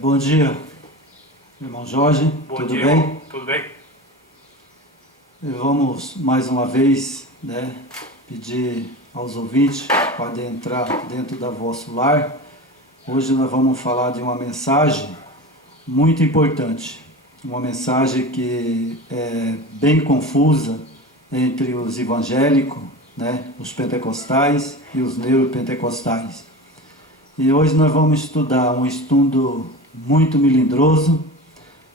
Bom dia, irmão Jorge, Bom tudo dia, bem? irmão. Tudo bem? E vamos mais uma vez, pedir aos ouvintes para entrar dentro da vosso lar. Hoje nós vamos falar de uma mensagem muito importante, uma mensagem que é bem confusa entre os evangélicos, os pentecostais e os neopentecostais. E hoje nós vamos estudar um estudo muito melindroso,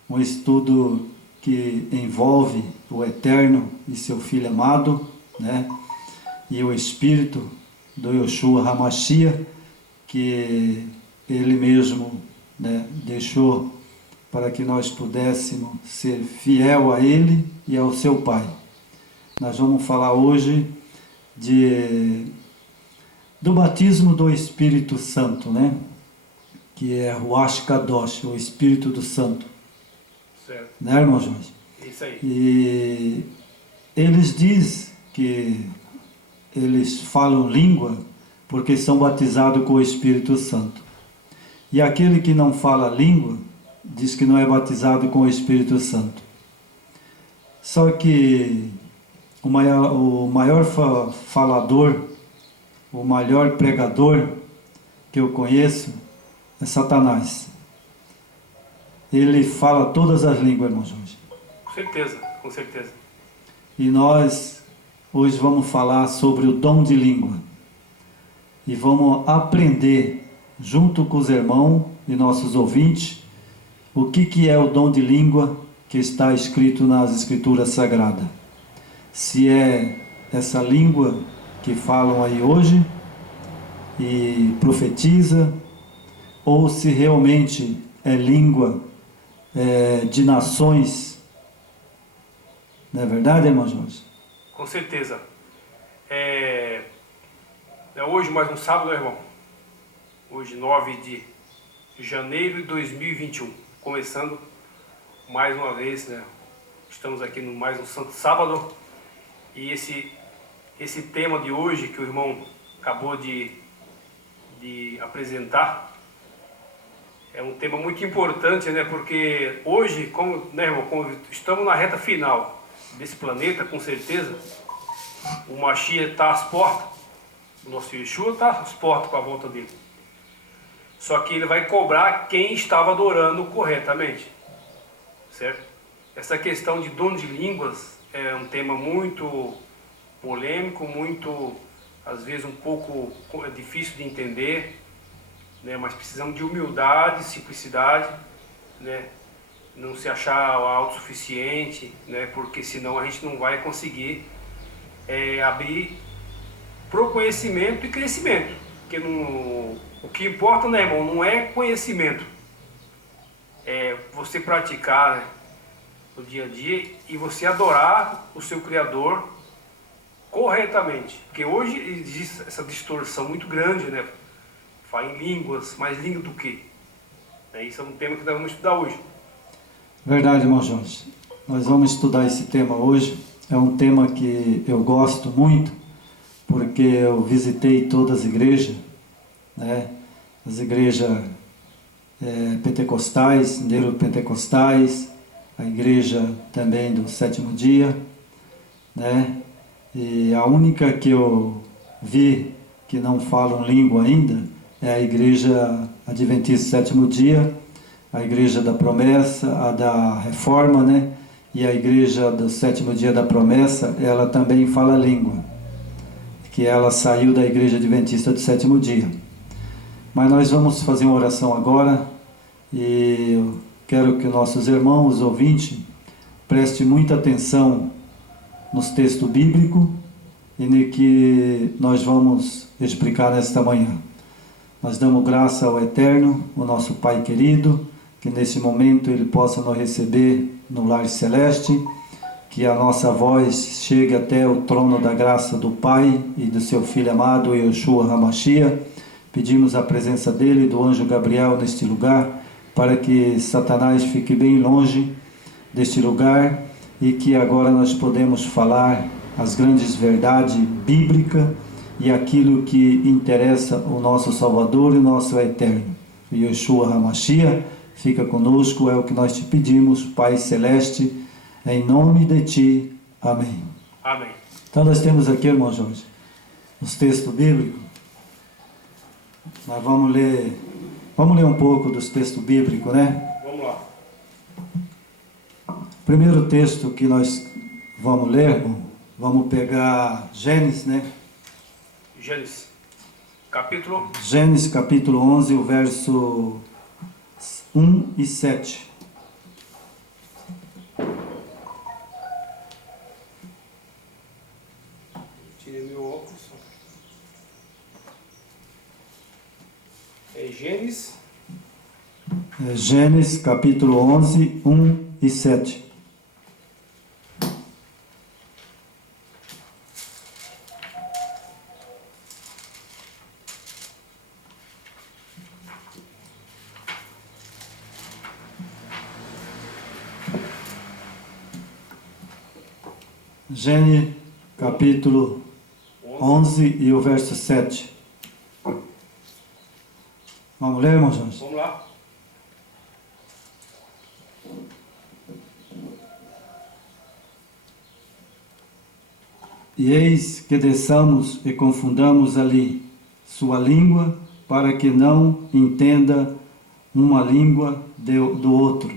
um estudo que envolve o Eterno e seu Filho amado, e o Espírito do Yoshua HaMashiach, que Ele mesmo deixou para que nós pudéssemos ser fiel a Ele e ao seu Pai. Nós vamos falar hoje do batismo do Espírito Santo, que é Ruach Kadosh, o Espírito do Santo. Certo. Né, irmão Jorge? Isso aí. E eles dizem que eles falam língua porque são batizados com o Espírito Santo. E aquele que não fala língua diz que não é batizado com o Espírito Santo. Só que o maior falador, o maior pregador que eu conheço é Satanás. Ele fala todas as línguas, irmão Jorge. Com certeza, com certeza. E nós hoje vamos falar sobre o dom de língua. E vamos aprender, junto com os irmãos e nossos ouvintes, o que é o dom de língua que está escrito nas Escrituras Sagradas. Se é essa língua que falam aí hoje e profetiza, ou se realmente é língua de nações. Não é verdade, irmão Jorge? Com certeza. É hoje mais um sábado, né, irmão? Hoje, 9 de janeiro de 2021. Começando mais uma vez, Estamos aqui no mais um Santo Sábado. E esse tema de hoje que o irmão acabou de apresentar é um tema muito importante, porque hoje, irmão, como estamos na reta final desse planeta, com certeza, o Mashiach está às portas, o nosso Yeshua está às portas com a volta dele. Só que ele vai cobrar quem estava adorando corretamente, certo? Essa questão de dom de línguas é um tema muito polêmico, muito, às vezes, um pouco difícil de entender, mas precisamos de humildade, simplicidade, não se achar autossuficiente, porque senão a gente não vai conseguir abrir para o conhecimento e crescimento. Porque o que importa, irmão, não é conhecimento, é você praticar no dia a dia e você adorar o seu Criador corretamente. Porque hoje existe essa distorção muito grande, Fala em línguas, mas língua do quê? Isso é um tema que nós vamos estudar hoje. Verdade, irmão Jorge. Nós vamos estudar esse tema hoje. É um tema que eu gosto muito, porque eu visitei todas as igrejas, as igrejas pentecostais, neopentecostais, a igreja também do sétimo dia, E a única que eu vi que não falam língua ainda é a igreja adventista sétimo dia, a igreja da promessa, a da reforma, E a igreja do sétimo dia da promessa, ela também fala língua, que ela saiu da igreja adventista do sétimo dia. Mas nós vamos fazer uma oração agora, e eu quero que nossos irmãos, ouvintes, prestem muita atenção nos textos bíblicos e no que nós vamos explicar nesta manhã. Nós damos graça ao Eterno, o nosso Pai querido, que nesse momento Ele possa nos receber no lar celeste, que a nossa voz chegue até o trono da graça do Pai e do seu Filho amado, Yoshua HaMashiach. Pedimos a presença dele, do anjo Gabriel, neste lugar, para que Satanás fique bem longe deste lugar e que agora nós podemos falar as grandes verdades bíblicas e aquilo que interessa o nosso Salvador e o nosso Eterno. Yeshua HaMashiach, fica conosco, é o que nós te pedimos, Pai Celeste, em nome de Ti. Amém. Amém. Então nós temos aqui, irmão Jorge, os textos bíblicos. Nós vamos ler um pouco dos textos bíblicos, né? Vamos lá. Primeiro texto que nós vamos ler, irmão, vamos pegar Gênesis, né? Gênesis, capítulo... Gênesis capítulo 11, o verso 1 e 7. Tirei meu óculos. É Gênesis... Gênesis capítulo 11, 1 e 7. Gênesis capítulo 11 e o verso 7. Vamos ler, irmão Jorge? Vamos lá. E eis que desçamos e confundamos ali sua língua, para que não entenda uma língua do outro.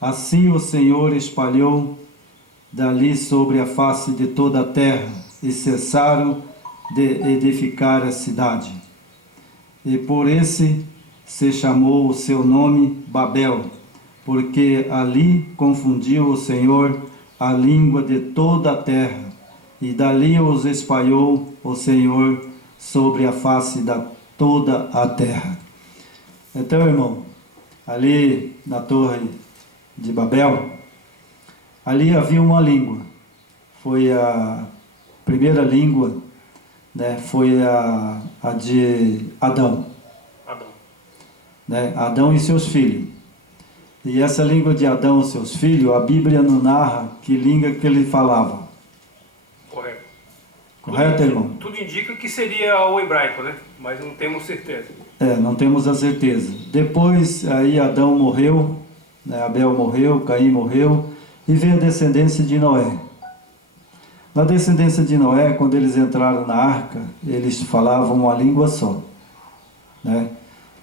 Assim o Senhor espalhou dali sobre a face de toda a terra, e cessaram de edificar a cidade. E por esse se chamou o seu nome Babel, porque ali confundiu o Senhor a língua de toda a terra, e dali os espalhou o Senhor sobre a face da toda a terra. Então, irmão, ali na torre de Babel, ali havia uma língua. Foi a primeira língua, né? Foi a de Adão. Né? Adão e seus filhos. E essa língua de Adão e seus filhos, a Bíblia não narra que língua que ele falava. Correto. Correto, irmão? Tudo indica que seria o hebraico, né? Mas não temos certeza. Não temos a certeza. Depois, aí Adão morreu, né? Abel morreu, Caim morreu, e veio a descendência de Noé. Na descendência de Noé, quando eles entraram na arca, eles falavam uma língua só, né?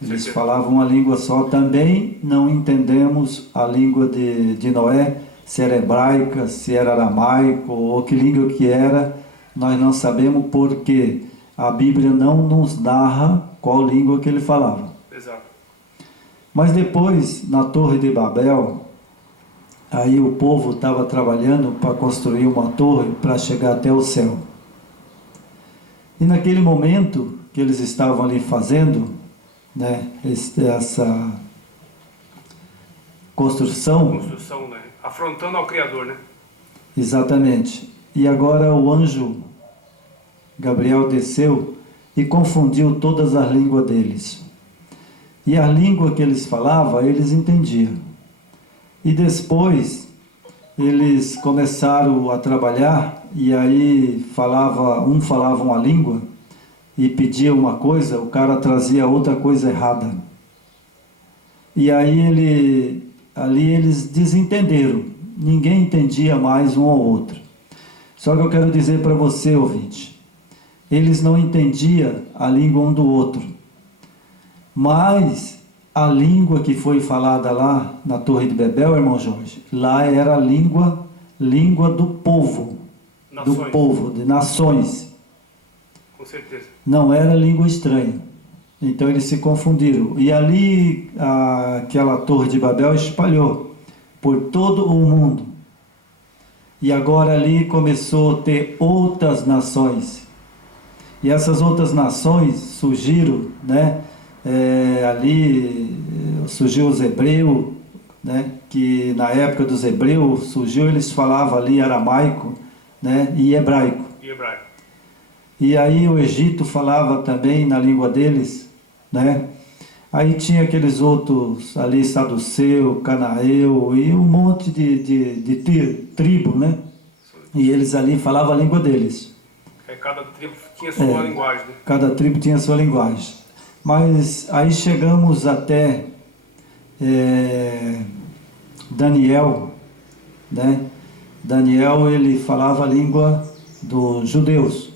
Eles falavam uma língua só. Também não entendemos a língua de Noé, se era hebraica, se era aramaico, ou que língua que era, nós não sabemos, porque a Bíblia não nos narra qual língua que ele falava. Exato. Mas depois, na Torre de Babel, aí o povo estava trabalhando para construir uma torre para chegar até o céu. E naquele momento que eles estavam ali fazendo, né, essa construção, né? Afrontando ao Criador, né? Exatamente. E agora o anjo Gabriel desceu e confundiu todas as línguas deles. E a língua que eles falavam, eles entendiam. E depois eles começaram a trabalhar, e aí um falava uma língua e pedia uma coisa, o cara trazia outra coisa errada. E aí ali eles desentenderam, ninguém entendia mais um ao outro. Só que eu quero dizer para você, ouvinte, eles não entendiam a língua um do outro, mas a língua que foi falada lá na Torre de Babel, irmão Jorge, lá era a língua do povo, de nações. Com certeza. Não era língua estranha. Então eles se confundiram. E ali aquela Torre de Babel espalhou por todo o mundo. E agora ali começou a ter outras nações. E essas outras nações surgiram, né? Ali surgiu os hebreus, né? Que na época dos hebreus surgiu, eles falavam ali aramaico, né? E hebraico. E aí o Egito falava também na língua deles, né? Aí tinha aqueles outros ali, saduceu, canaeu e um monte de tribo, né? E eles ali falavam a língua deles. Cada tribo tinha sua linguagem, né? Cada tribo tinha sua linguagem. Mas aí chegamos até Daniel, né? Daniel, ele falava a língua dos judeus,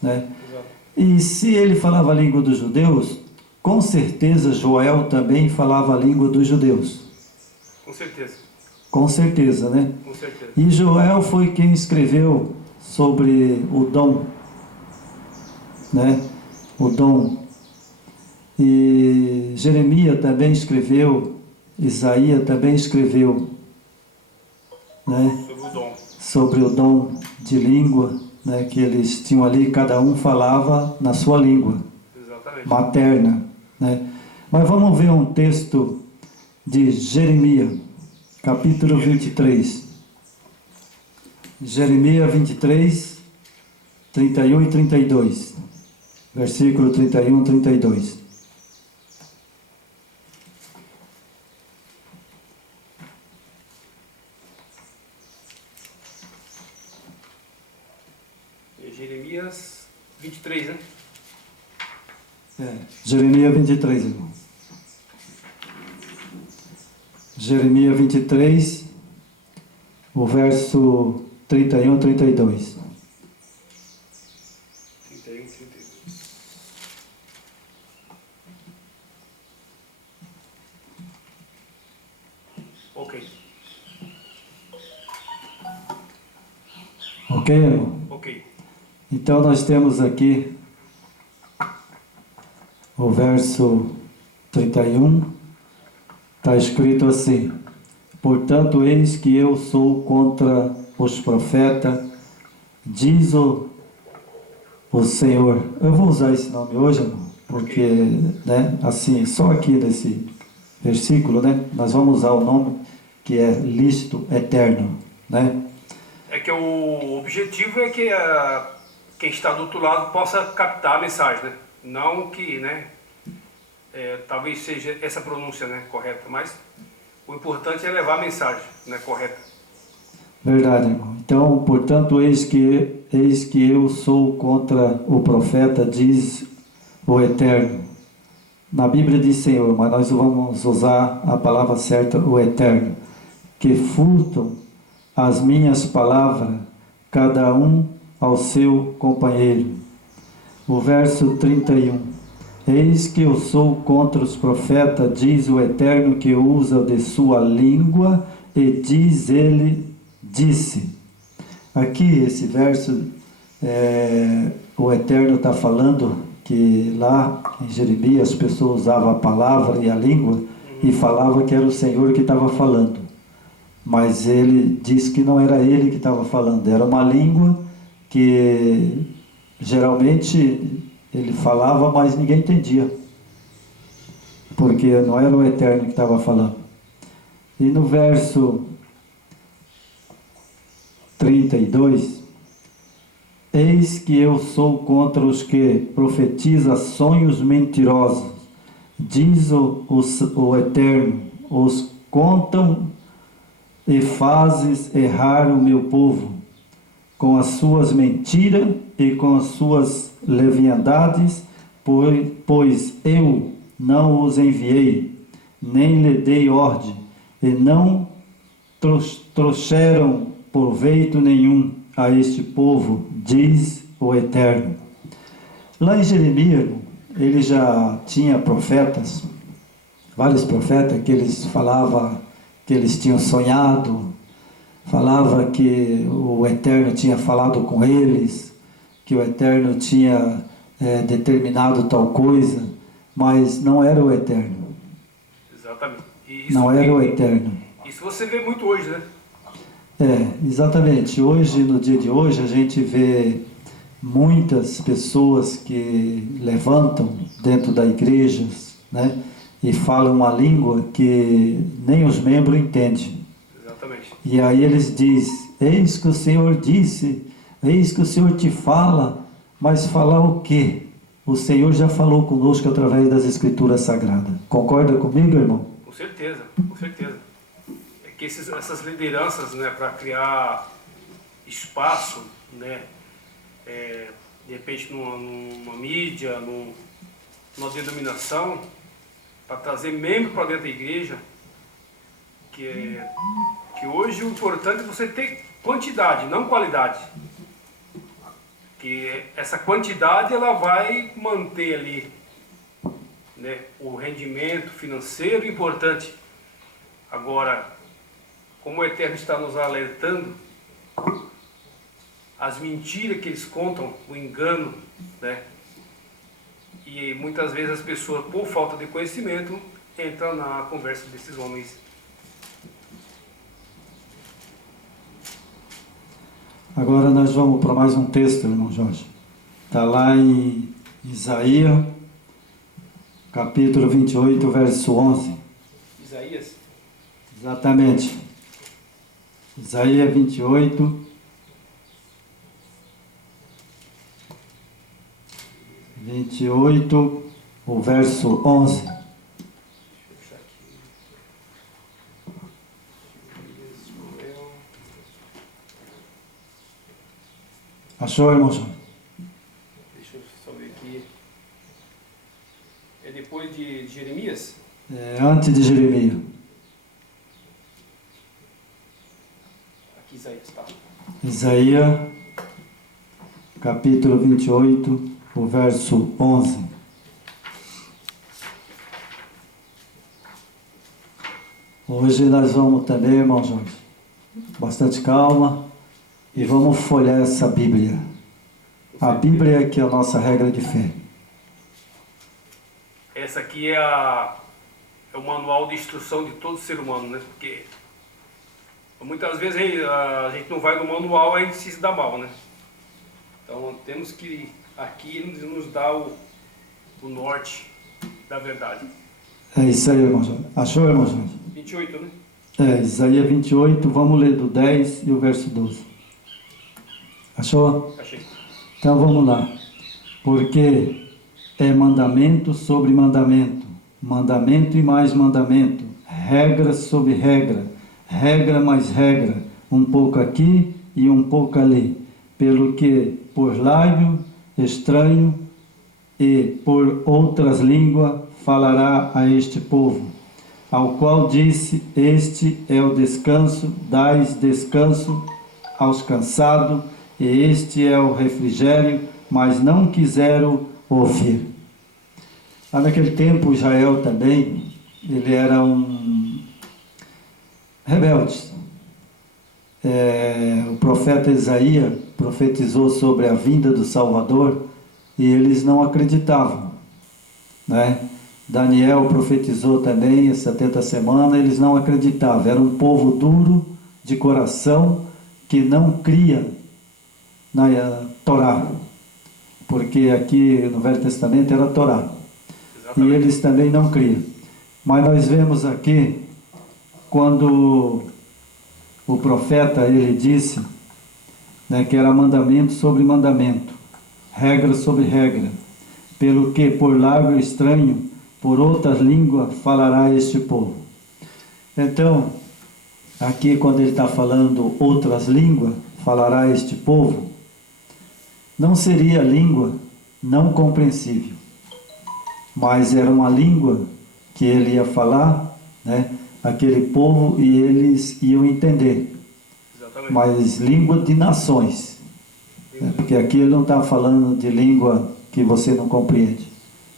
né? Exato. E se ele falava a língua dos judeus, com certeza Joel também falava a língua dos judeus. Com certeza. Com certeza, né? Com certeza. E Joel foi quem escreveu sobre o dom, né? O dom. E Jeremias também escreveu, Isaías também escreveu, né? Sobre o dom. Sobre o dom de língua, né? Que eles tinham ali, cada um falava na sua língua. Exatamente. Materna, né? Mas vamos ver um texto de Jeremias, capítulo 23. Jeremias 23, 31 e 32. Versículo 31 e 32. Jeremias 23, né? Jeremias 23, irmão. Jeremias 23, o verso 31 e 32. 31, 32. Ok. Ok, irmão? Ok. Então nós temos aqui o verso 31, está escrito assim: portanto, eis que eu sou contra os profetas, diz o Senhor. Eu vou usar esse nome hoje, irmão, porque, né, assim, só aqui nesse versículo, né, nós vamos usar o nome que é lícito eterno, né? É que o objetivo é que quem está do outro lado possa captar a mensagem, né? Não que, né? Talvez seja essa pronúncia, né, correta, mas o importante é levar a mensagem, né, correta. Verdade, irmão. Então, portanto, eis que eu sou contra o profeta, diz o Eterno. Na Bíblia diz Senhor, mas nós vamos usar a palavra certa, o Eterno, que furtam as minhas palavras, cada um ao seu companheiro. O verso 31. Eis que eu sou contra os profetas, diz o Eterno, que usa de sua língua, e diz ele, disse. Aqui, esse verso, o Eterno está falando que lá em Jeremias as pessoas usavam a palavra e a língua e falavam que era o Senhor que estava falando. Mas ele disse que não era ele que estava falando, era uma língua que geralmente ele falava, mas ninguém entendia, porque não era o Eterno que estava falando. E no verso 32, eis que eu sou contra os que profetizam sonhos mentirosos, diz o Eterno, os contam e fazes errar o meu povo, com as suas mentiras e com as suas leviandades, pois eu não os enviei, nem lhe dei ordem, e não trouxeram proveito nenhum a este povo, diz o Eterno. Lá em Jeremias, ele já tinha profetas, vários profetas, que eles falavam que eles tinham sonhado, falava que o Eterno tinha falado com eles, que o Eterno tinha determinado tal coisa, mas não era o Eterno. Exatamente. Não era o Eterno. Isso você vê muito hoje, né? Exatamente. Hoje, no dia de hoje, a gente vê muitas pessoas que levantam dentro da igreja, né, e falam uma língua que nem os membros entendem. Exatamente. E aí eles dizem, eis que o Senhor disse, eis que o Senhor te fala, mas falar o quê? O Senhor já falou conosco através das Escrituras Sagradas. Concorda comigo, irmão? Com certeza, com certeza. É que essas lideranças, né, para criar espaço, né, de repente numa mídia, uma denominação, para trazer membro para dentro da igreja, que hoje o importante é você ter quantidade, não qualidade. Que essa quantidade ela vai manter ali, né, o rendimento financeiro importante. Agora, como o Eterno está nos alertando, as mentiras que eles contam, o engano, né? E muitas vezes as pessoas, por falta de conhecimento, entram na conversa desses homens. Agora nós vamos para mais um texto, irmão Jorge. Está lá em Isaías, capítulo 28, verso 11. Isaías? Exatamente. Isaías 28, o verso 11. Deixa eu puxar aqui. Achou, irmão Jorge? Deixa eu só ver aqui. É depois de Jeremias? É antes de Jeremias. Aqui Isaías, tá. Isaías, capítulo 28, o verso 11. Hoje nós vamos também, irmão Jorge, bastante calma, e vamos folhear essa Bíblia. A Bíblia que é a nossa regra de fé. Essa aqui é o manual de instrução de todo ser humano, né? Porque muitas vezes a gente não vai no manual, a gente se dá mal, né? Então temos que aqui nos dar o norte da verdade. É isso aí, irmão Jorge. Achou, irmão Jorge? 28, né? É, Isaías 28, vamos ler do 10 e o verso 12. Achou? Achei. Então vamos lá. Porque é mandamento sobre mandamento, mandamento e mais mandamento, regra sobre regra, regra mais regra, um pouco aqui e um pouco ali, pelo que por lábio estranho e por outras línguas falará a este povo, ao qual disse: este é o descanso, dais descanso aos cansados, e este é o refrigério, mas não quiseram ouvir. Lá naquele tempo, Israel também, ele era um rebelde. O profeta Isaías profetizou sobre a vinda do Salvador e eles não acreditavam, né? Daniel profetizou também as 70 semanas, eles não acreditavam. Era um povo duro de coração que não cria na Torá, porque aqui no Velho Testamento era Torá. Exatamente. E eles também não criam. Mas nós vemos aqui, quando o profeta ele disse, né, que era mandamento sobre mandamento, regra sobre regra, pelo que por lábio estranho, por outras línguas falará este povo. Então, aqui quando ele está falando outras línguas, falará este povo, não seria língua não compreensível, mas era uma língua que ele ia falar, né, aquele povo, e eles iam entender. Exatamente. Mas língua de nações, né, porque aqui ele não está falando de língua que você não compreende,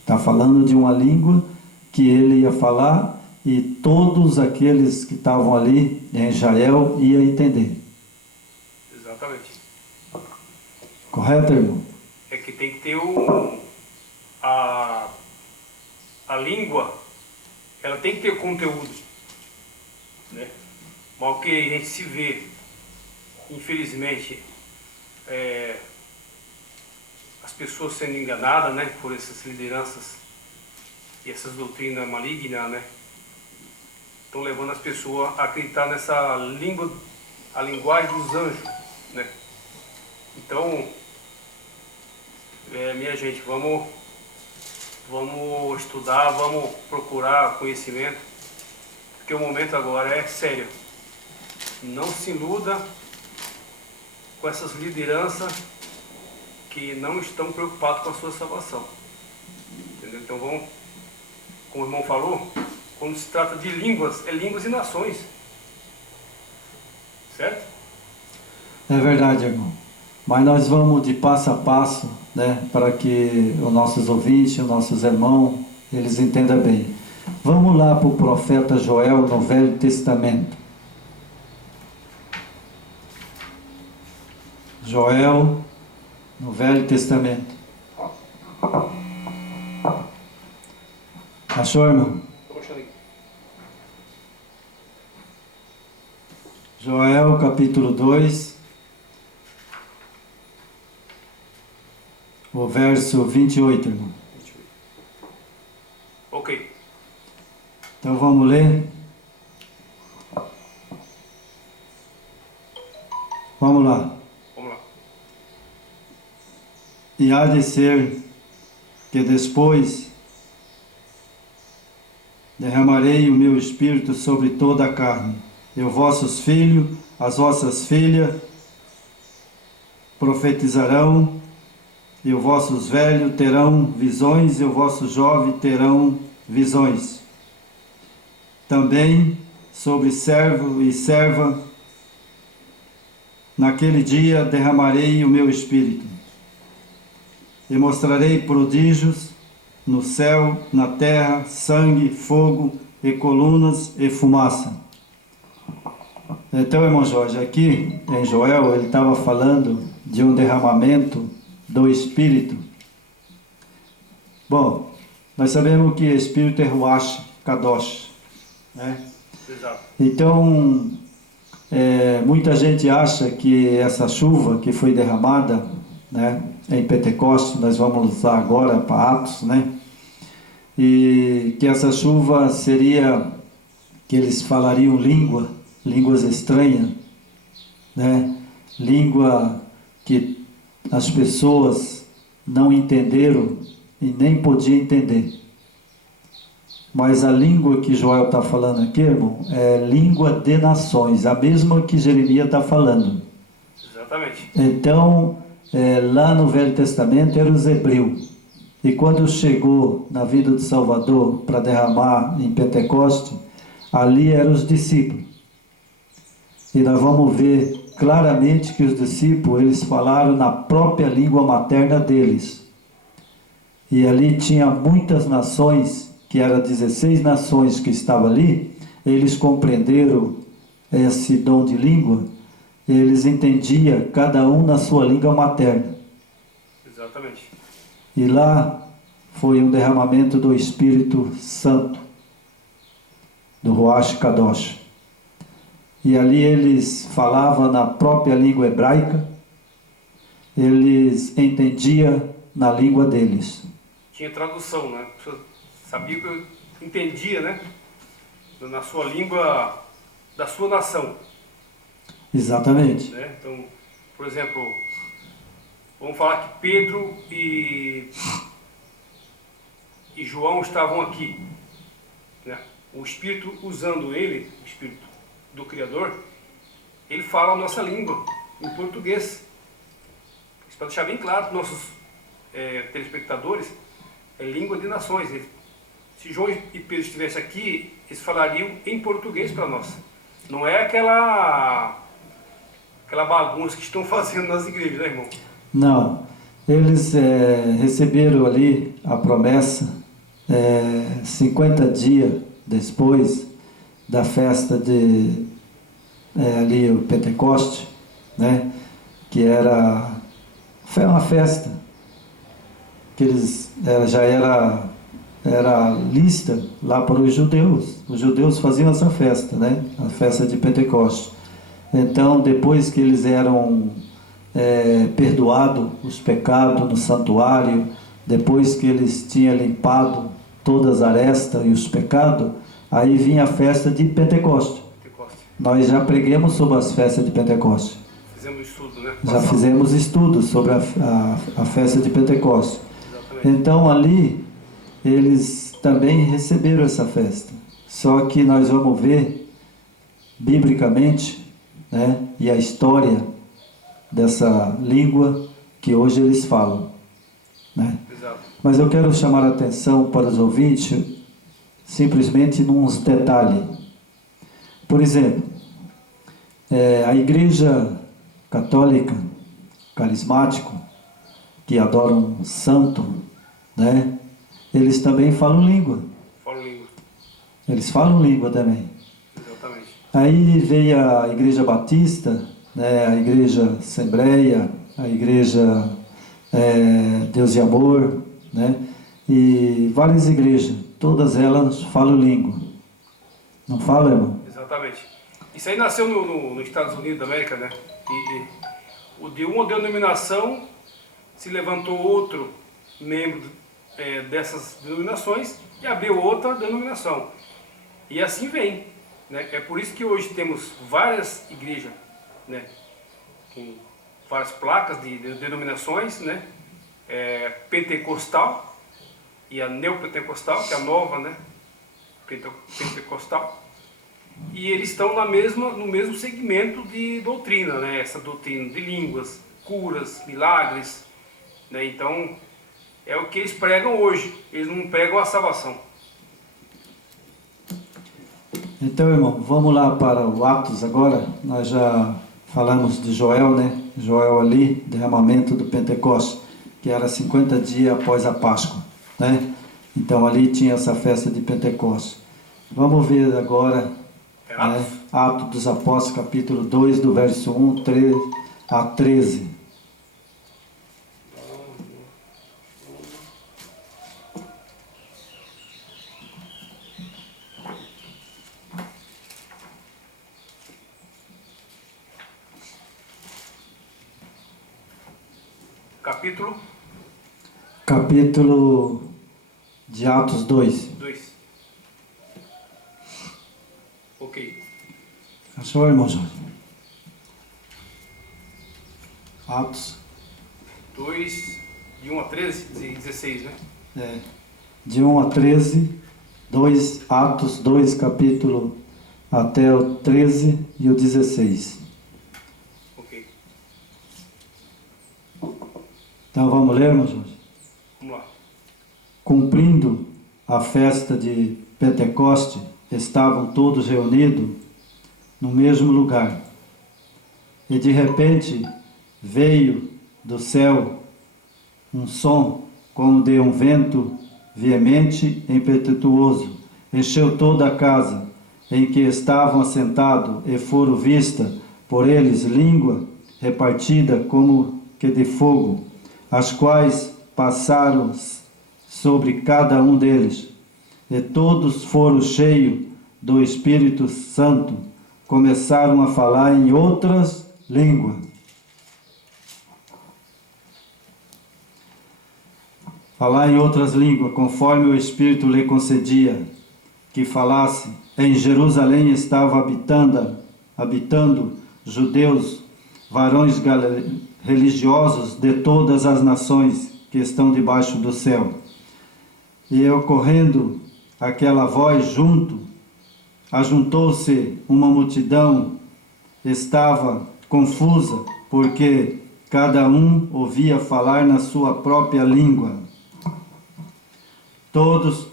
está falando de uma língua que ele ia falar e todos aqueles que estavam ali em Israel iam entender. Exatamente. Correto, irmão? É que tem que ter a língua, ela tem que ter conteúdo, né? Mas o que a gente se vê, infelizmente, as pessoas sendo enganadas, né, por essas lideranças e essas doutrinas malignas, né, estão levando as pessoas a acreditar nessa língua, a linguagem dos anjos, né? Então, minha gente, vamos estudar, vamos procurar conhecimento, porque o momento agora é sério. Não se iluda com essas lideranças que não estão preocupadas com a sua salvação, entendeu? Então vamos, como o irmão falou, quando se trata de línguas, é línguas e nações. Certo? É verdade, irmão. Mas nós vamos de passo a passo, né, para que os nossos ouvintes, os nossos irmãos, eles entendam bem. Vamos lá para o profeta Joel no Velho Testamento. Joel no Velho Testamento. Achou, irmão? Estou achando aqui. Joel capítulo 2, o verso 28, irmão. Ok. Então vamos ler? Vamos lá. Vamos lá. E há de ser que depois derramarei o meu espírito sobre toda a carne, e os vossos filhos, as vossas filhas profetizarão, e os vossos velhos terão visões, e os vossos jovens terão visões. Também sobre servo e serva, naquele dia derramarei o meu espírito, e mostrarei prodígios no céu, na terra, sangue, fogo, e colunas e fumaça. Então, irmão Jorge, aqui em Joel, ele estava falando de um derramamento do Espírito. Bom, nós sabemos que Espírito é Ruach Kadosh, né? Exato. Então, muita gente acha que essa chuva que foi derramada, né, em Pentecostes, nós vamos usar agora para Atos, né? E que essa chuva seria que eles falariam línguas estranhas, né? Língua que as pessoas não entenderam e nem podiam entender. Mas a língua que Joel está falando aqui, irmão, é língua de nações, a mesma que Jeremias está falando. Exatamente. Então, lá no Velho Testamento eram os hebreus. E quando chegou na vida de Salvador para derramar em Pentecoste, ali eram os discípulos. E nós vamos ver claramente que os discípulos, eles falaram na própria língua materna deles. E ali tinha muitas nações, que eram 16 nações que estavam ali, eles compreenderam esse dom de língua, eles entendiam cada um na sua língua materna. Exatamente. E lá foi um derramamento do Espírito Santo, do Ruach Kadosh. E ali eles falavam na própria língua hebraica, eles entendiam na língua deles. Tinha tradução, né? A pessoa sabia que eu entendia, né? Na sua língua da sua nação. Exatamente. Né? Então, por exemplo, vamos falar que Pedro e João estavam aqui, né? O Espírito usando ele, o Espírito do Criador, ele fala a nossa língua, em português. Isso para deixar bem claro para os nossos telespectadores, é língua de nações. Se João e Pedro estivessem aqui, eles falariam em português para nós. Não é aquela bagunça que estão fazendo nas igrejas, né, irmão? Não, eles receberam ali a promessa 50 dias depois da festa de ali o Pentecoste, né? Que foi uma festa que eles já era lista lá para os judeus. Os judeus faziam essa festa, né? A festa de Pentecoste. Então, depois que eles eram perdoados os pecados no santuário, depois que eles tinham limpado todas as arestas e os pecados, aí vinha a festa de Pentecoste. Nós já pregamos sobre as festas de Pentecoste. Fizemos estudo, né? Já fizemos estudo sobre a festa de Pentecoste. Exatamente. Então ali eles também receberam essa festa. Só que nós vamos ver biblicamente, né, e a história dessa língua que hoje eles falam, né? Exato. Mas eu quero chamar a atenção para os ouvintes simplesmente nos detalhes. Por exemplo, a Igreja Católica, carismático, que adoram um santo, né? Eles também falam língua. Falam língua. Eles falam língua também. Exatamente. Aí veio a Igreja Batista, né? A Igreja Assembleia, a Igreja Deus e Amor, né? E várias igrejas, todas elas falam língua. Não fala, irmão? Exatamente. Isso aí nasceu nos Estados Unidos da América, né? E de uma denominação se levantou outro membro dessas denominações e abriu outra denominação. E assim vem, né? É por isso que hoje temos várias igrejas, né? Com várias placas de denominações, né? Pentecostal e a neopentecostal, que é a nova, né? Pentecostal. E eles estão no mesmo segmento de doutrina, né? Essa doutrina de línguas, curas, milagres, né? Então, é o que eles pregam hoje. Eles não pregam a salvação. Então, irmão, vamos lá para o Atos agora. Nós já falamos de Joel, né? Joel ali, derramamento do Pentecostes, que era 50 dias após a Páscoa, né? Então ali tinha essa festa de Pentecostes. Vamos ver agora Atos dos Apóstolos, capítulo 2, do verso 1 a 13. Capítulo de Atos 2. Ok. Achou, irmão Jorge? Atos 2, de 1 a 13, 16, né? De 1 a 13, 2, Atos 2, capítulo até o 13 e o 16. Ok. Então vamos ler, irmão Jorge? Vamos lá. Cumprindo a festa de Pentecoste, estavam todos reunidos no mesmo lugar. E de repente veio do céu um som como de um vento veemente e impetuoso. Encheu toda a casa em que estavam assentados, e foram vistas por eles língua repartida como que de fogo, as quais passaram sobre cada um deles. E todos foram cheios do Espírito Santo, começaram a falar em outras línguas. Falar em outras línguas, conforme o Espírito lhe concedia que falasse. Em Jerusalém estavam habitando judeus, varões religiosos de todas as nações que estão debaixo do céu. E ocorrendo aquela voz ajuntou-se uma multidão, estava confusa, porque cada um ouvia falar na sua própria língua. Todos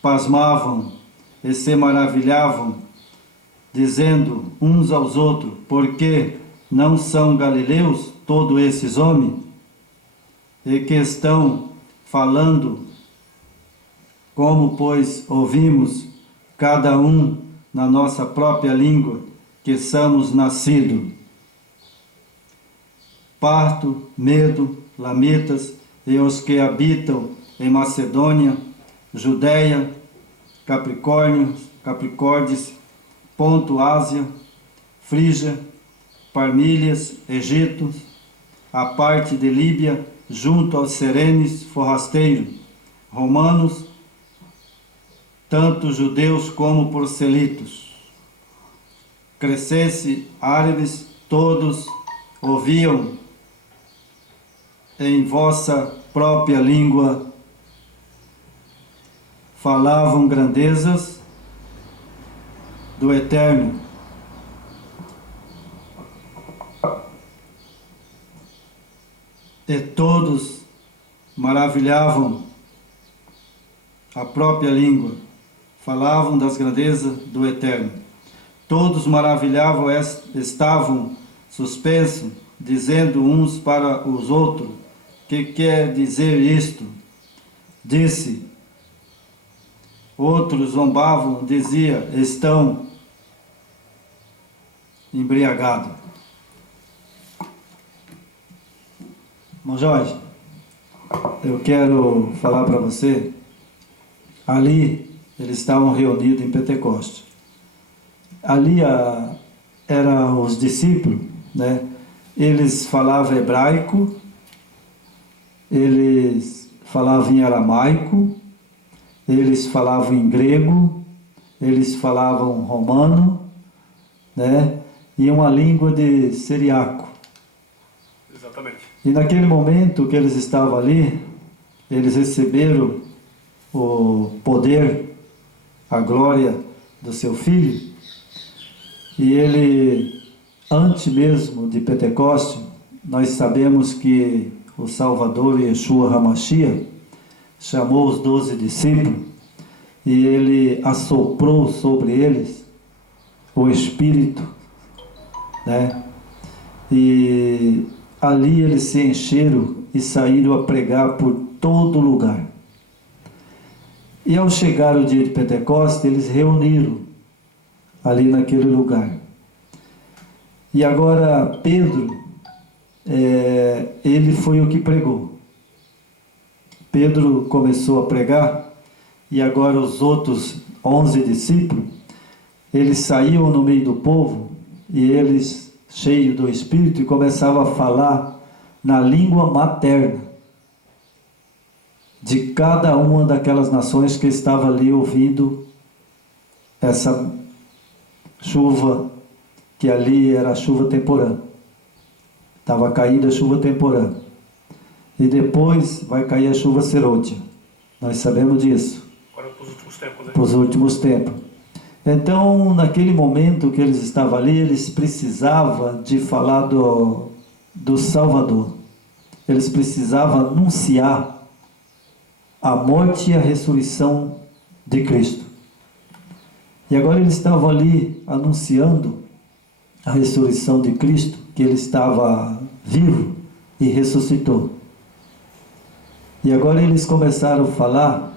pasmavam e se maravilhavam, dizendo uns aos outros: por que não são galileus todos esses homens? E que estão falando, como, pois, ouvimos cada um na nossa própria língua que somos nascidos? Parto, Medo, Lamitas e os que habitam em Macedônia, Judeia, Capricórdios, Ponto, Ásia, Frígia, Parmílias, Egito, a parte de Líbia, junto aos serenes forrasteiros, romanos, tanto judeus como proselitos, crescesse árabes, todos ouviam em vossa própria língua, falavam grandezas do Eterno. E todos maravilhavam a própria língua, falavam das grandezas do Eterno. Todos maravilhavam, estavam suspensos, dizendo uns para os outros: que quer dizer isto? Disse. Outros zombavam, dizia: estão embriagados. Irmão Jorge, eu quero falar para você, ali eles estavam reunidos em Pentecostes. Ali eram os discípulos, né? Eles falavam hebraico, eles falavam em aramaico, eles falavam em grego, eles falavam romano, né? E uma língua de siriaco. Exatamente. E naquele momento que eles estavam ali, eles receberam o poder, a glória do seu Filho, e ele, antes mesmo de Pentecostes, nós sabemos que o Salvador Yeshua HaMashiach chamou os 12 discípulos e ele assoprou sobre eles o Espírito, né? E ali eles se encheram e saíram a pregar por todo lugar. E ao chegar o dia de Pentecostes, eles reuniram ali naquele lugar. E agora Pedro, ele foi o que pregou. Pedro começou a pregar, e agora os outros 11 discípulos, eles saíam no meio do povo, e eles, cheios do Espírito, começavam a falar na língua materna de cada uma daquelas nações que estava ali ouvindo essa chuva, que ali era a chuva temporã. Estava caindo a chuva temporã. E depois vai cair a chuva serôdia. Nós sabemos disso. Agora para os últimos tempos, né? Para os últimos tempos. Então, naquele momento que eles estavam ali, eles precisavam de falar do Salvador. Eles precisavam anunciar a morte e a ressurreição de Cristo. E agora eles estavam ali anunciando a ressurreição de Cristo, que ele estava vivo e ressuscitou. E agora eles começaram a falar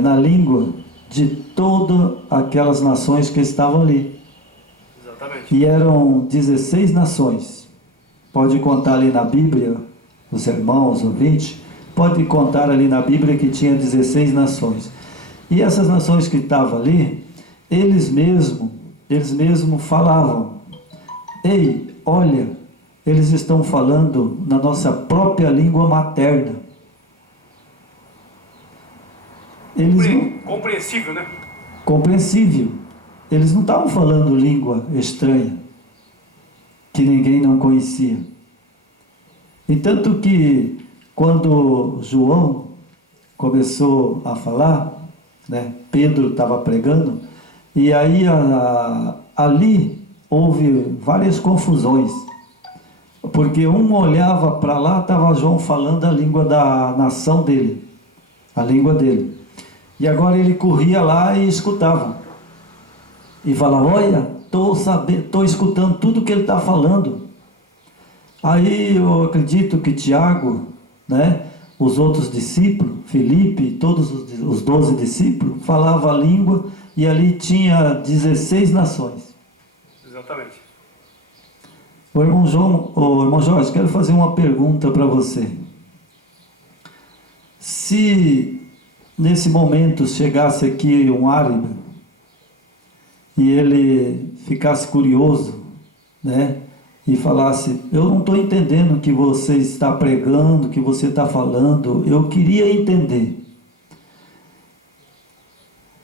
na língua de todas aquelas nações que estavam ali. Exatamente. E eram 16 nações. Pode contar ali na Bíblia, os irmãos, ouvintes, pode contar ali na Bíblia que tinha 16 nações. E essas nações que estavam ali, eles mesmos falavam: ei, olha, eles estão falando na nossa própria língua materna. Compreensível, né? Compreensível. Eles não estavam falando língua estranha, que ninguém não conhecia. E tanto que, quando João começou a falar, né, Pedro estava pregando, e aí ali houve várias confusões, porque um olhava para lá, estava João falando a língua da nação dele, a língua dele, e agora ele corria lá e escutava, e falava: olha, estou escutando tudo que ele está falando. Aí eu acredito que Tiago, né, os outros discípulos, Felipe, todos os 12 discípulos, falavam a língua, e ali tinha 16 nações. Exatamente. O irmão Jorge, quero fazer uma pergunta para você. Se nesse momento chegasse aqui um árabe e ele ficasse curioso, né, e falasse: eu não estou entendendo o que você está pregando, o que você está falando, eu queria entender.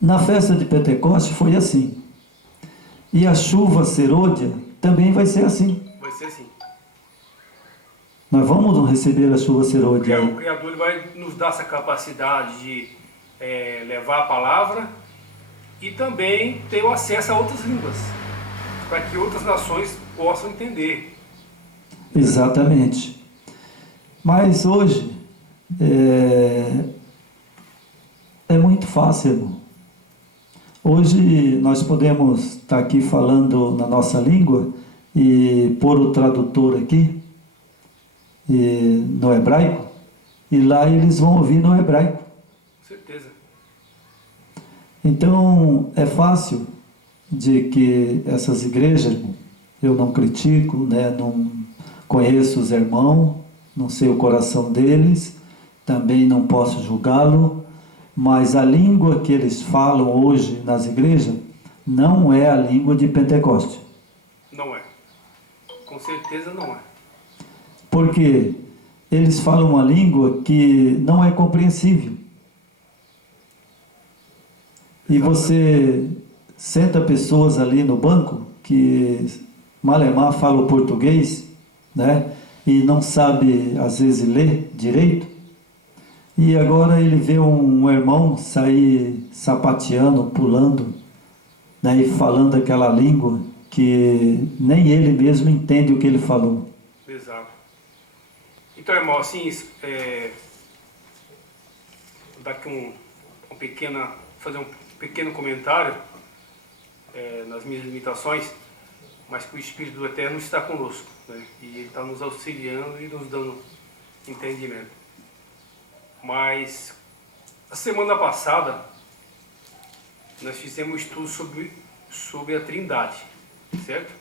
Na festa de Pentecostes foi assim. E a chuva serôdia também vai ser assim. Vai ser assim. Nós vamos receber a chuva serôdia. O Criador ele vai nos dar essa capacidade de levar a palavra e também ter o acesso a outras línguas, para que outras nações possam entender. Exatamente. Mas hoje, É muito fácil, irmão. Hoje nós podemos estar aqui falando na nossa língua e pôr o tradutor aqui no hebraico, e lá eles vão ouvir no hebraico. Com certeza. Então é fácil de que essas igrejas, eu não critico, né, não conheço os irmãos, não sei o coração deles, também não posso julgá-lo, mas a língua que eles falam hoje nas igrejas não é a língua de Pentecoste. Não é. Com certeza não é. Porque eles falam uma língua que não é compreensível. E você senta pessoas ali no banco que malemar falam português, né? E não sabe às vezes ler direito. E agora ele vê um irmão sair sapateando, pulando, né? E falando aquela língua que nem ele mesmo entende o que ele falou. Exato. Então, irmão, assim, daqui fazer um pequeno comentário nas minhas limitações, mas que o Espírito do Eterno está conosco, né? E Ele está nos auxiliando e nos dando entendimento. Mas, a semana passada, nós fizemos um estudo sobre a Trindade, certo?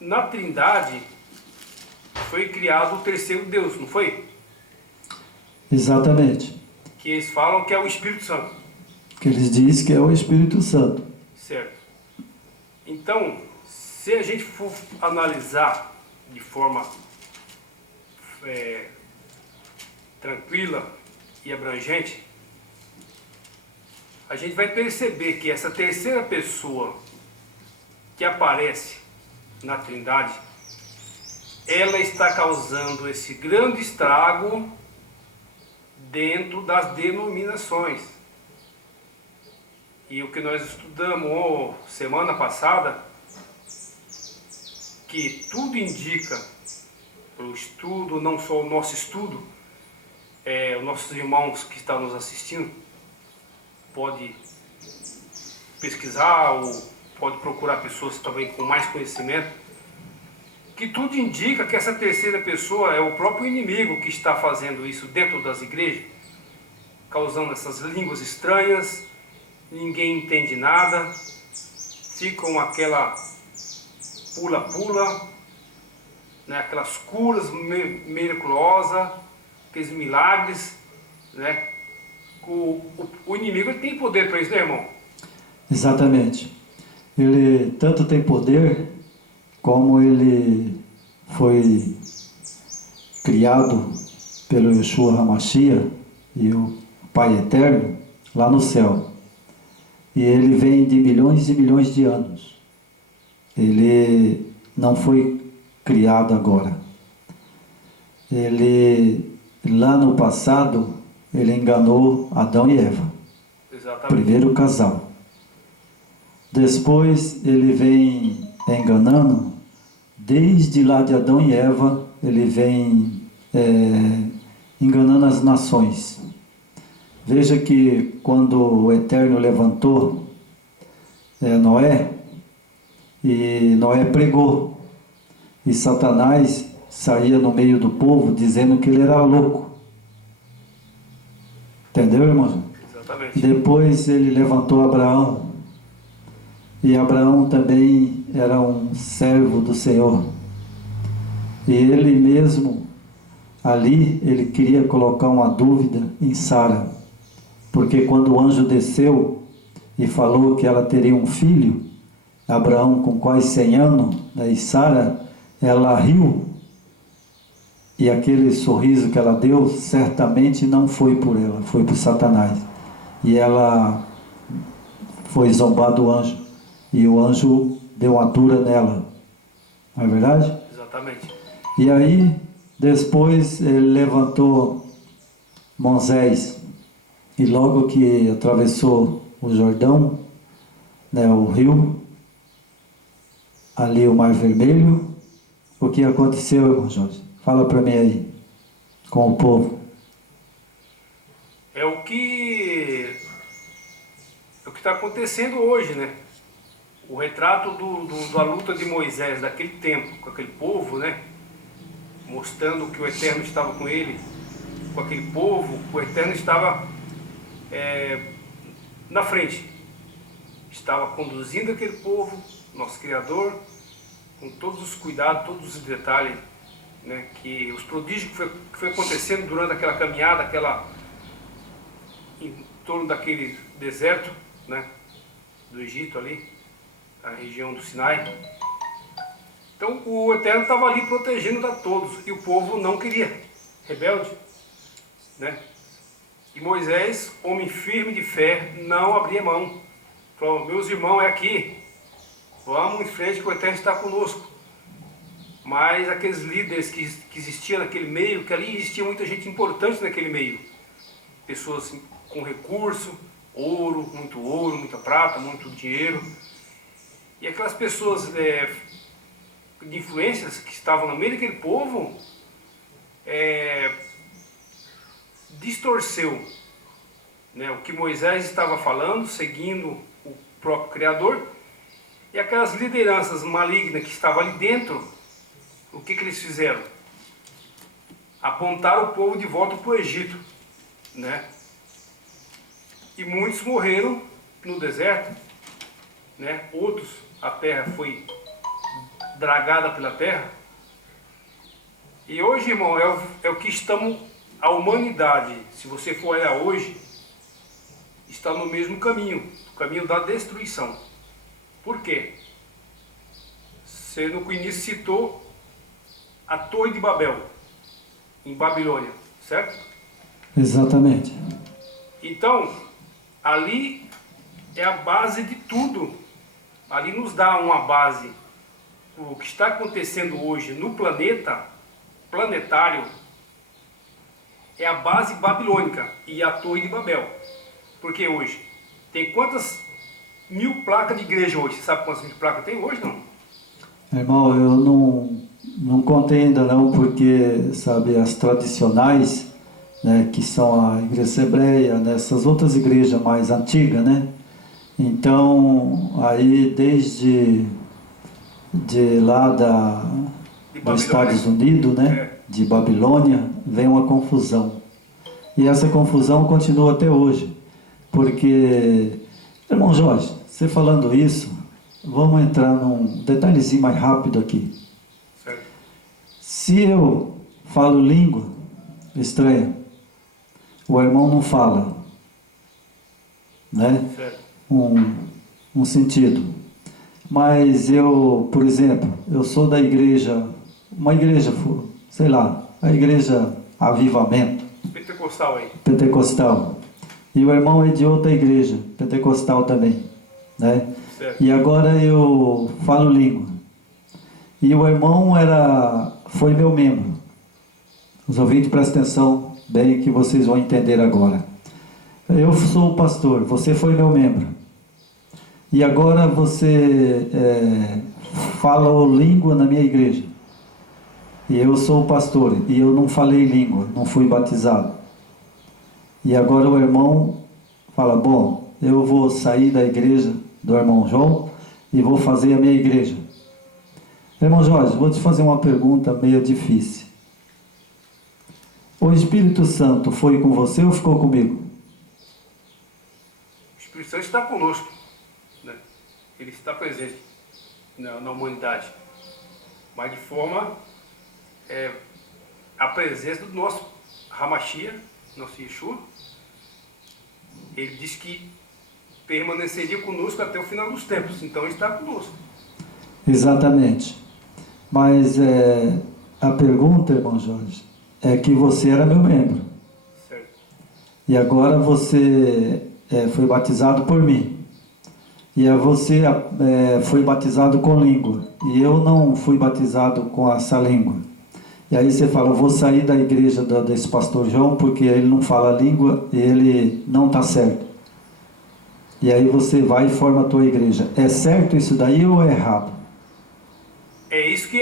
Na Trindade foi criado o terceiro Deus, não foi? Exatamente. Que eles falam que é o Espírito Santo. Que eles dizem que é o Espírito Santo. Certo. Então, se a gente for analisar de forma tranquila e abrangente, a gente vai perceber que essa terceira pessoa que aparece na Trindade, ela está causando esse grande estrago dentro das denominações. E o que nós estudamos semana passada, que tudo indica, pelo estudo, não só o nosso estudo, os nossos irmãos que estão nos assistindo, pode pesquisar ou pode procurar pessoas também com mais conhecimento, que tudo indica que essa terceira pessoa é o próprio inimigo que está fazendo isso dentro das igrejas, causando essas línguas estranhas, ninguém entende nada, ficam aquela pula-pula, né, aquelas curas miraculosas, aqueles milagres, né? O inimigo tem poder para isso, né, irmão? Exatamente. Ele tanto tem poder, como ele foi criado pelo Yeshua HaMashiach e o Pai Eterno lá no céu. E ele vem de milhões e milhões de anos. Ele não foi criado agora. Ele, lá no passado, ele enganou Adão e Eva. Exatamente. Primeiro casal. Depois ele vem enganando, desde lá de Adão e Eva, ele vem enganando as nações. Veja que quando o Eterno levantou Noé, e Noé pregou, e Satanás saía no meio do povo dizendo que ele era louco. Entendeu, irmão? Exatamente. Depois ele levantou Abraão, e Abraão também era um servo do Senhor. E ele mesmo, ali, ele queria colocar uma dúvida em Sara. Porque quando o anjo desceu e falou que ela teria um filho, Abraão com quase 100 anos, né, e Sara, ela riu. E aquele sorriso que ela deu, certamente não foi por ela, foi por Satanás. E ela foi zombar do anjo. E o anjo deu uma dura nela. Não é verdade? Exatamente. E aí, depois ele levantou Moisés. E logo que atravessou o Jordão, né, o rio, ali o Mar Vermelho, o que aconteceu, irmão Jorge? Fala para mim aí, com o povo. É o que está acontecendo hoje, né? O retrato da luta de Moisés, daquele tempo, com aquele povo, né? Mostrando que o Eterno estava com ele, com aquele povo, o Eterno estava na frente. Estava conduzindo aquele povo, nosso Criador, com todos os cuidados, todos os detalhes, né? Que os prodígios que foi acontecendo durante aquela caminhada, em torno daquele deserto, né? Do Egito ali, a região do Sinai. Então o Eterno estava ali protegendo a todos e o povo não queria, rebelde, né? E Moisés, homem firme de fé, não abria mão. Falou: meus irmãos, é aqui, vamos em frente que o Eterno está conosco. Mas aqueles líderes que existiam naquele meio, que ali existia muita gente importante naquele meio, pessoas com recurso, ouro, muita prata, muito dinheiro, e aquelas pessoas de influências que estavam no meio daquele povo, distorceu, né, o que Moisés estava falando, seguindo o próprio Criador, e aquelas lideranças malignas que estavam ali dentro, o que eles fizeram? Apontaram o povo de volta para o Egito, né? E muitos morreram no deserto, né? Outros, a terra foi dragada pela terra. E hoje, irmão, é o que estamos, a humanidade, se você for olhar hoje, está no mesmo caminho, o caminho da destruição. Por quê? Você no início citou a Torre de Babel, em Babilônia, certo? Exatamente. Então, ali é a base de tudo. Ali nos dá uma base. O que está acontecendo hoje no planetário, é a base babilônica e a Torre de Babel. Porque hoje tem quantas mil placas de igreja hoje? Você sabe quantas mil placas tem hoje, não? Irmão, eu não contei ainda não, porque, sabe, as tradicionais, né, que são a Igreja Assembleia, né, essas outras igrejas mais antigas, né? Então, aí desde lá dos Estados Unidos, né, de Babilônia, vem uma confusão. E essa confusão continua até hoje. Porque, irmão Jorge, você falando isso, vamos entrar num detalhezinho mais rápido aqui. Certo. Se eu falo língua estranha, o irmão não fala, né? Certo. Um sentido. Mas eu, por exemplo, eu sou da igreja, uma igreja, sei lá, a igreja Avivamento. Pentecostal aí. Pentecostal. E o irmão é de outra igreja, pentecostal também, né? Certo. E agora eu falo língua. E o irmão foi meu membro. Os ouvintes, prestem atenção bem que vocês vão entender agora. Eu sou o pastor, você foi meu membro. E agora você fala língua na minha igreja. E eu sou o pastor, e eu não falei língua, não fui batizado. E agora o irmão fala: bom, eu vou sair da igreja do irmão João e vou fazer a minha igreja. Irmão Jorge, vou te fazer uma pergunta meio difícil. O Espírito Santo foi com você ou ficou comigo? O Espírito Santo está conosco, né? Ele está presente na humanidade, mas de forma a presença do nosso Hamashia, nosso Yeshua. Ele disse que permaneceria conosco até o final dos tempos, então ele está conosco. Exatamente. Mas a pergunta, irmão Jorge, é que você era meu membro. Certo. E agora você foi batizado por mim. E você foi batizado com língua. E eu não fui batizado com essa língua. E aí você fala: eu vou sair da igreja desse pastor João porque ele não fala língua e ele não está certo. E aí você vai e forma a tua igreja. É certo isso daí ou é errado? É isso que